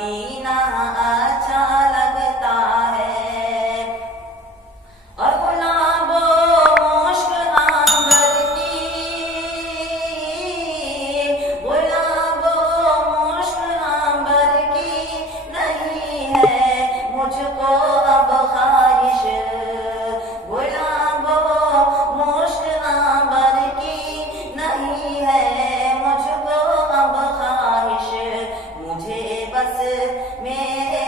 Medina अच्छा लगता है। और गुलाबो मुश्क आंबर की, गुलाबो मुश्क आंबर की नहीं है मुझको अब ख्वाहिश, गुलाबो मुश्क आंबर की नहीं है मुझको अब ख्वाहिश। मुझे बस मेरे